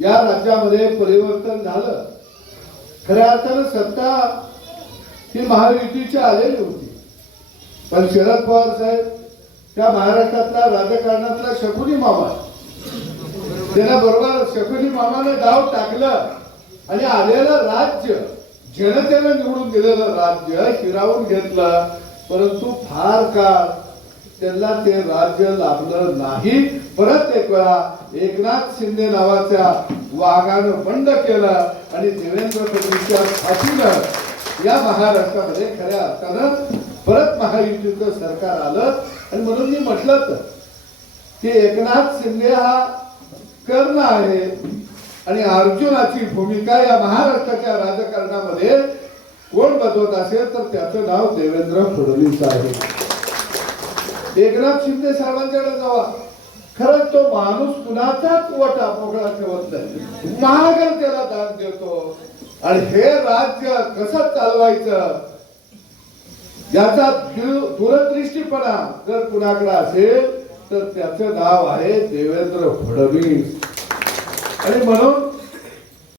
या राज्यामध्ये परिवर्तन झालं. खऱ्या अर्थानं सत्ता ही महायुतीची आलेली होती. पण शरद पवार साहेब त्या महाराष्ट्रातला राजकारणातला शकुनी मामा. त्याला बरोबर शकुनी मामाने डाव टाकलं आणि आलेलं राज्य जनतेनं निवडून दिलेलं राज्य हिरावून घेतलं. परंतु फार काळ त्यांना ते राज्य लाभलं नाही. परत एक वेळा एकनाथ शिंदे नावाच्या वाघानं बंड केलं आणि देवेंद्र फडणवीसच्या फाशीनं या महाराष्ट्रामध्ये खऱ्या अर्थानं परत महायुतीचं सरकार आलं. आणि म्हणून मी म्हटलं तर की एकनाथ शिंदे हा कर्ण आहे आणि अर्जुनाची भूमिका या महाराष्ट्राच्या राजकारणामध्ये कोण बजवत असेल तर त्याचं नाव देवेंद्र फडणवीस आहे. एकनाथ शिंदे साहेबांच्याकडे जावा. खरंच तो माणूस कुणाचाच वटा मोकळा ठेवत नाही. महागल त्याला दान देतो. आणि हे राज्य कसं चालवायचं? याचा दूरदृष्टीपणा जर कुणाकडे असेल तर त्याचं नाव आहे देवेंद्र फडणवीस. आणि म्हणून